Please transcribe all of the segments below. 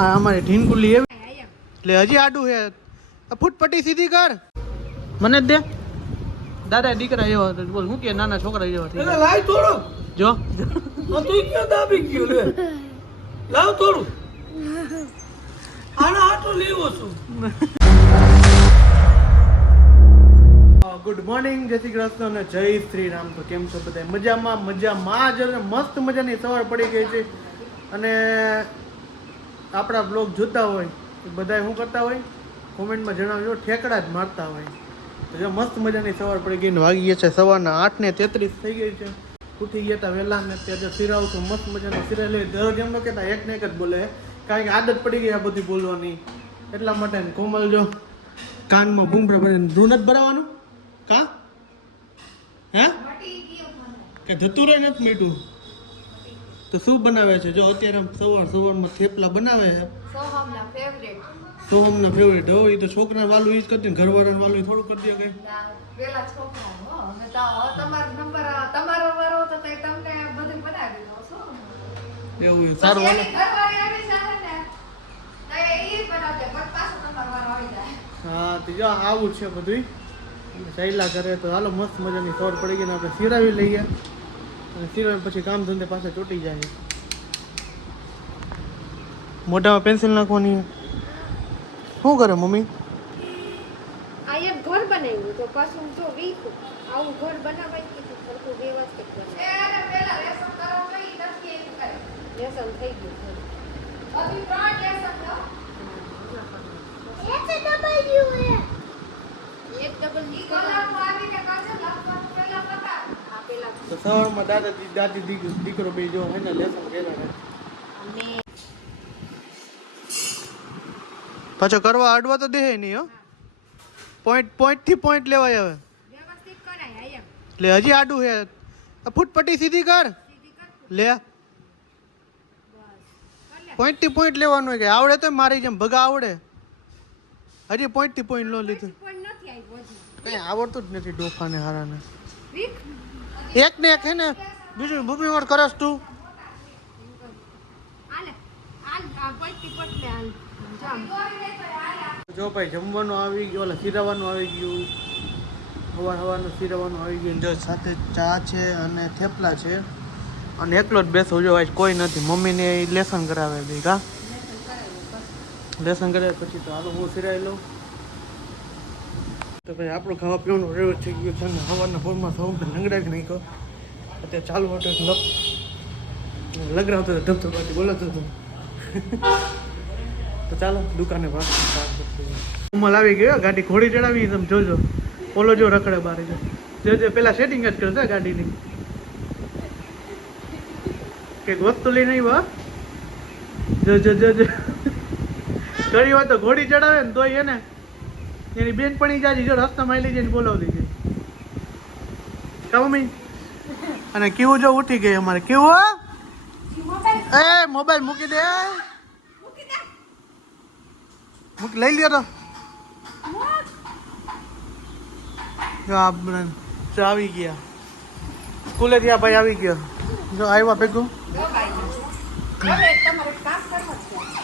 આ અમારી ઢીનકુલી એવી. એટલે હજી આડું છે. આ ફૂટપટ્ટી સીધી કર. મને જ દે. દાદા દીકરા એવો હતો બોલ હું કે નાના છોકરા જેવો થઈ એટલે. લાય થોડું. જો. તું ક્યાં દાબી ગયું લે? લાવ થોડું. આના લેવો છું. ગુડ મોર્નિંગ જય શ્રી કૃષ્ણ અને જય શ્રી રામ. તો કેમ છો બધા મજામાં મજામાં. જ મસ્ત મજાની સવાર પડી ગઈ છે. અને આપણા બ્લોગ જોતા હોય, એ બધા શું કરતા હોય? કોમેન્ટમાં જણાવજો, ઠેકડા જ મારતા હોય. તો જો મસ્ત મજાની સવાર પડી ગઈ ને વાગી ગયા છે સવારના આઠ ને તેત્રીસ થઈ ગઈ છે. ઉઠી ગયા હતા વહેલા ને ત્યાં સિરાવ તો મસ્ત મજાની સિરાય લઈ દરરોજ એમ ન કહેતા એક ને એક જ બોલે. કારણ કે આદત પડી ગઈ આ બધી બોલવાની. એટલા માટે કોમલ જો કાનમાં બૂમરા બને ઋણ જ ભરાવાનું. કા? હે? કે જતું રહે નથી મીઠું? તો શું બનાવે છે? જો અત્યારે સવાર સવારમાં થેપલા બનાવે છે. સોહમના ફેવરેટ સોહમના ફેવરેટ હવે એ તો છોકરા વાલું એ જ કરતી ઘરવાળા વાલું થોડું કરી દે કઈ. પેલા છોકરા હો અમે તો તમારો નંબર તમારો વારો તો તઈ તમને બધું બનાવી દીધો શું? એવું સારું હાલો ઘરવાળી આવી જાય ને તો ઈ બનાવશે પણ પાછો તમારો વારો આવી જાય. હા તો જો આવું છે બધું સહેલા કરે તો હાલો મસ્ત મજાની ખબર પડી ગઈ ને આપણે સિરાવી લઈએ. અને સિરાવી પછી કામ ધંધે પાછા ચોટી જાય મોઢામાં પેન્સિલ નાખવાની શું કરે મમ્મી આ એક ઘર બનાવ્યું તો પાછું જો વીખું આવું ઘર બનાવાય કે તું સરખું વ્યવસ્થિત બનાવાય એને પેલા લેસન કરો તો ઈ નથી એવું કરે લેસન થઈ ગયું ઘર. હજી ત્રણ લેસન લો એક ડબલ ઈ કલાકમાં આવીને કાજે લખવાનું પેલા બતાવ આ પેલા તો સવારમાં દાદા દાદી દીકરો બે જો એને લેસન કર્યા કરે. પાછો કરવા અડવા તો દે નહીં હો. પોઈન્ટ પોઈન્ટથી પોઈન્ટ લેવાય હવે. વ્યવસ્થિત કરાય આ એમ. એટલે હજી આડું છે આ ફૂટપટ્ટી સીધી કર. સીધી લે. બસ કર લે. પોઈન્ટથી પોઈન્ટ લેવાનું હોય કે? આવડે તો મારી જેમ ભગા આવડે. હજી પોઈન્ટથી પોઈન્ટ લો લીધું. પણ નથી આવ્યું હજી. કઈ આવડતું જ નથી ડોફાને હારાને. એક ને એક હે ને બીજું ભૂમિ વાર કરસ તું. જો ભાઈ જમવાનું આવી ગયું ઓલા સિરાવાનું આવી ગયું. હવાર હવાનું સિરાવાનું આવી ગયું. જો સાથે ચા છે અને થેપલા છે. અને એકલો જ બેસો જો આજ કોઈ નથી. મમ્મીને એ લેસન કરાવે બે કા? લેસન કરે પછી તો હાલો હું સિરાઈ લઉં. તો ભાઈ, આપણું ખાવા પીવાનું રેવ થઈ ગયું છે ને હવારના ફોનમાં સૌ નહીં નાખ્યો. અત્યારે ચાલુ હતો લપ. લગરાવતો હતો ધબધબાથી બોલાતો હતો. તો ચાલો, દુકાને ઉમલ આવી ગયો, ગાડી ઘોડી ચડાવી, તમે જોજો. ઓલો જો રખડે બારે જો. જોજો પેલા સેટિંગ જ કરતા ગાડીની. કંઈક વસ્તુ લઈને આવ્યો જો જો જો ઘણી વાર તો ઘોડી ચડાવે ને તોય એને. એની બેન પણ જાજી જો રસ્તામાં લઈ જઈને બોલાવતી છે કા મમ્મી? અને કેવું જો ઉઠી ગઈ અમારે? કેવું એ મોબાઈલ મૂકી દે. મૂકી લઈ લ્યો તો. જો આ જો આવી ગયા. સ્કૂલેથી આ ભાઈ આવી ગયો. જો આવ્યા ભેગું.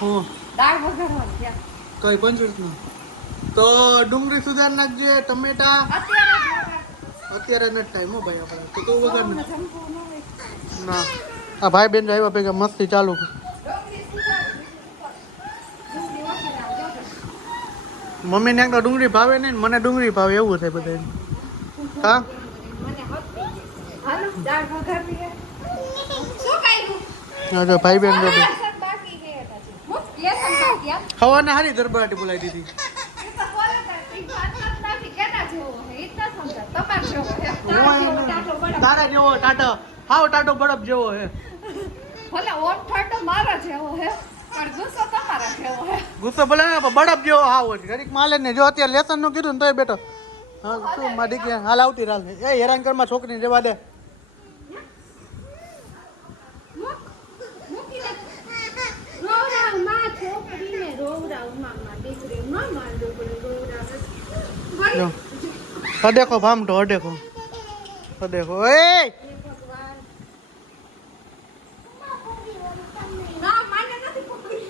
હું. કઈ પંચવીસનું? તો ડુંગળી સુધાર નાખજે ટમેટા. અત્યારે નથી ટાઈમ હો ભાઈ આપણે. તો તું વગર ન. આ ભાઈ બેન આવ્યા ભેગા મસ્તી ચાલુ. મમ્મીને એક ડુંગળી ભાવે નહીં મને ડુંગળી ભાવે એવું છે બધા હા? ભાઈ બેન? ખવાને હારી દરબાટી બોલાવી દીધી એ તો બોલે તો ઈ વાત જ નથી. કેના જેવો છે? ઈ જ ન સમજાય. તમાર જેવો છે. તારા જેવો ટાટો હાવ ટાટો બરફ જેવો હે. ભલે ઓમ મારા જેવો પણ ગુસ્સો તમારા જેવો છે ગુસ્સો ભલે જેવો હાવ ઘડીક માલે ને જો અત્યારે લેસનનું કીધું ને તોય બેઠો. હા શું મારી દીકરી હાલ આવતી રાલ એ હેરાન કરમાં છોકરીને જવા દે. રોવરાવ માં છોકરીને રોવરાવમાં માં દીકરી ન માંડો પડે રોવરાવ જો અડેકો ભામટો અડેકો અડેકો એ ભગવાન ના માને નથી પકડી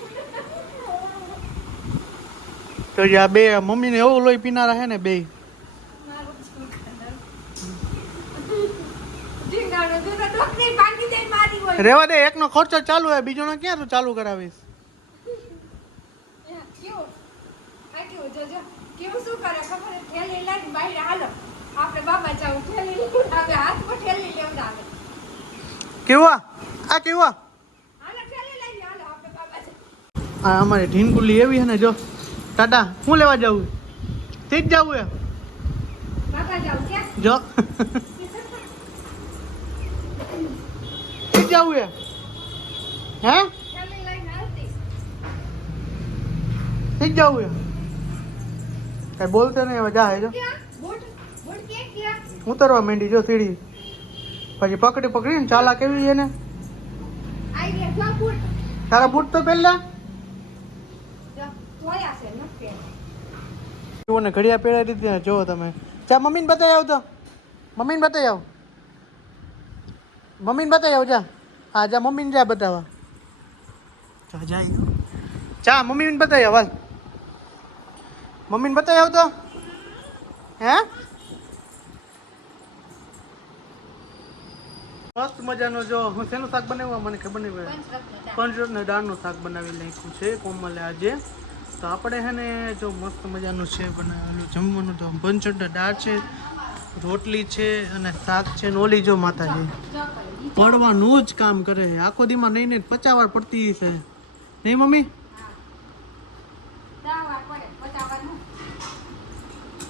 તો જે આ બે મમ્મીને એવું લોહી પીનારા હે ને બે મારું છોકરા. ઢીંગાણું દૂધ તો ડોકરી ભાંગી જાય મારી હોય. રેવા દે એકનો ખર્ચો ચાલુ હે બીજોનો ક્યાં તું ચાલુ કરાવીશ કેવું? શું કરે? ખબર? થેલી લઈને બહાર હાલો. આપણે બાબા જાવું થેલી લેવડાવે, હાથમાં થેલી લેવડાવે. કેવા? આ કેવા. આ અમારી ઢીંગુલી એવી છે ને જો. ટાટા હું લેવા જવું તે જ જાવું એ જાવું જો. જાવું હે? હે જવું એ તે જ જાવું હે કઈ બોલતો નહીં હવે જા હે જો ક્યાં? બૂટ? બૂટ ક્યાં ગયા? ઉતરવા માંડી જો સીડી પછી પકડી ચાલા કેવી છે ને ગયા, જો બૂટ. તારા બૂટ તો પહેલા. ને ઘડિયા પહેરાવી દીધી જુઓ તમે ચા મમ્મીને બતાવી આવ તો મમ્મીને બતાવી આવ મમ્મીને બતાવી આવ જા હા જા મમ્મીને જા બતાવવા જા જાય ચા મમ્મીને બતાવી આવ હાલ મમ્મીને બતાવી આવતો. હે? મસ્ત મજાનો જો હું શેનું શાક બનાવ્યું? મને ખબર નહીં પડે. પંચરત્ન દાળનું શાક બનાવી નાખ્યું છે કોમલે આજે. તો આપણે હે ને જો મસ્ત મજાનું છે બનાવેલું. જમવાનું તો પંચરત્ન દાળ છે રોટલી છે અને શાક છે ને ઓલી જો માતાજી. પડવાનું જ કામ કરે છે. આખો દીમાં નહીં નહીં પચાસ પડતી છે નહીં મમ્મી દાવા પડે, પચાવવાનું.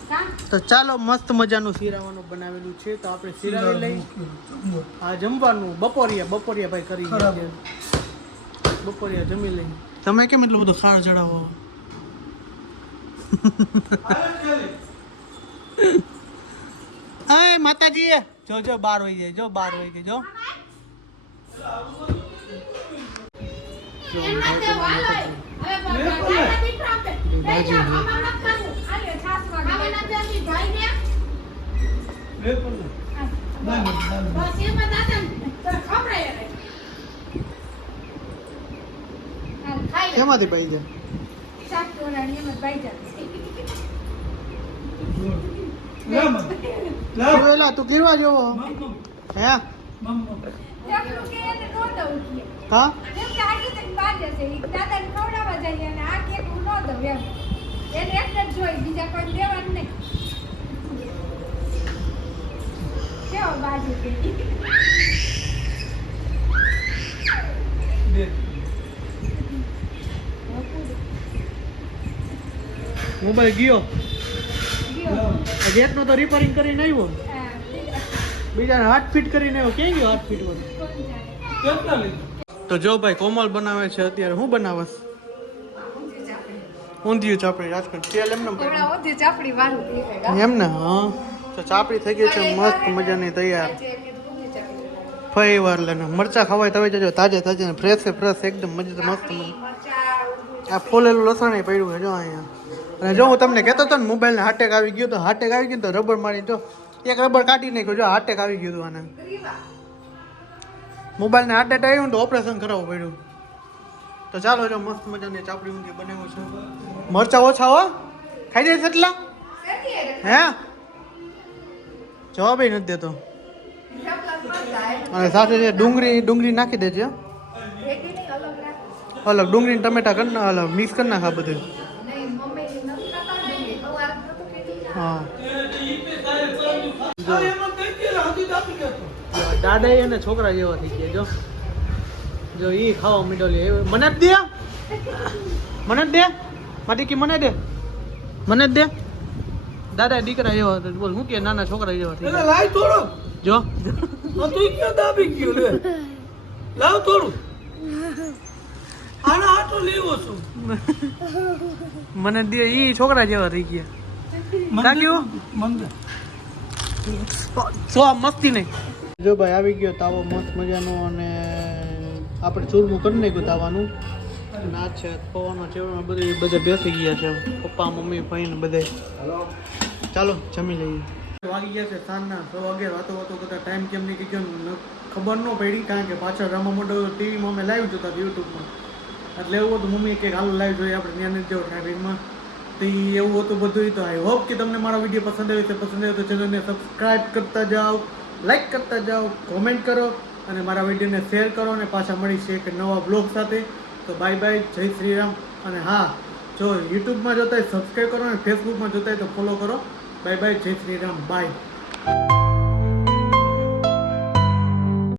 કા? તો ચાલો મસ્ત મજાનું શીરાવાનું બનાવેલું છે. તો આપણે શીરાવી લઈ આ જમવાનું બપોરિયા બપોરિયા ભાઈ કરી બપોરિયા જમી લઈ તમે કેમ એટલું બધું ખાણ ચડાવો? આય માતાજી. જો જો બાર વહી જાય જો બાર વહી જાય જો. શેમાંથી પાઈ જાય. તું કેવા જેવો. હે? હા જેમ કે આટલું તક બાજે છે. ઈ દાદાને ખવડાવવા જઈએ અને આ કેક હું એમ. એને એક જ જોઈ, બીજા કોઈ દેવાનું નહીં. કેવો બાજુ મોબાઈલ ગયો ગયો. હજી તો રિપેરિંગ કરીને આવ્યો બીજાને હાથ ફિટ કરીને ક્યાં ગયો હાથ ફિટ વાળો. તો જો ભાઈ કોમલ બનાવે છે અત્યારે. હું બનાવસ ઊંધિયું ચાપડી રાજકોટ. તેલ એમને ચાપડી વાળું થઈ એમ ને? હા. તો ચાપડી થઈ ગઈ છે મસ્ત મજાની તૈયાર. ફરી વાર લઈને. મરચા ખવાય તવે જજો તાજે તાજે ફ્રેશ ફ્રેશ એકદમ મજા મસ્ત આ ફોલેલું લસણ એ પડ્યું છે જો અહીંયા. અને જો હું તમને કહેતો હતો ને મોબાઈલને હાટેક આવી ગયો તો હાટેક આવી ગયો તો રબર મારી જો એક રબર કાઢી નાખ્યો જો હાટેક આવી ગયું હતું આને. મોબાઈલને હાર્ટ એટેક આવ્યું તો ઓપરેશન કરાવવું પડ્યું. તો ચાલો જો મસ્ત મજાની ચાપડી ઊંધી બનાવ્યું છે. મરચા ઓછા હો. ખાઈ જાય એટલા? હે? જવાબ નથી દેતો. અને સાથે જે ડુંગળી ડુંગળી નાખી દેજે અલગ. ડુંગળી ટમેટા કરી અલગ મિક્સ કરી નાખા બધું. હા. તો. દાદા એને છોકરા જેવા થઈ ગયા જો. જો ઈ ખાવા મીડો લે. મને જ દે. મને જ દે. માટી કી મને દે. મને જ દે. દાદા દીકરા જેવા હતા બોલ હું કે નાના છોકરા જેવા થઈ લાય થોડું. જો. તું ક્યાં દાબી ગયો લે? લાવ થોડું. આના હાટો લેવો છું. મને દે. ઈ છોકરા જેવા થઈ ગયા. કાક્યું? મંદા સો મસ્તી નહીં. જો ભાઈ આવી ગયો તાવો મસ્ત મજાનો અને આપણે ચૂરમું કરી નાખ્યું તાવાનું. ના છે પવાનો ચેવડો બધું બધે બેસી ગયા છે. પપ્પા મમ્મી ભાઈ ને બધે. ચાલો જમી લઈએ. વાગી ગયા છે સાંજના છ વાગે વાતો વાતો કરતા ટાઈમ કેમ નહીં ગયો ખબર ન પડી કારણ કે પાછળ રામા મોટો ટીવીમાં અમે લાઈવ જોતા હતા યુટ્યુબમાં એટલે એવું હતું મમ્મીએ કે હાલ લાઈવ જોઈએ આપણે ત્યાં નથી જવું ટ્રાફિકમાં તો એવું હતું બધું તો આઈ હોપ કે તમને મારો વીડિયો પસંદ આવ્યો છે. પસંદ આવ્યો તો ચેનલને સબસ્ક્રાઇબ કરતા જાઓ લાઈક કરતા જાઓ કોમેન્ટ કરો અને મારા વિડીયોને શેર કરો અને પાછા મળીશું એક નવા બ્લોગ સાથે. તો બાય બાય જય શ્રી રામ. અને હા, જો યુટ્યુબમાં જોતા હોય સબસ્ક્રાઈબ કરો અને ફેસબુકમાં જોતા હોય તો ફોલો કરો. બાય બાય જય શ્રી રામ. બાય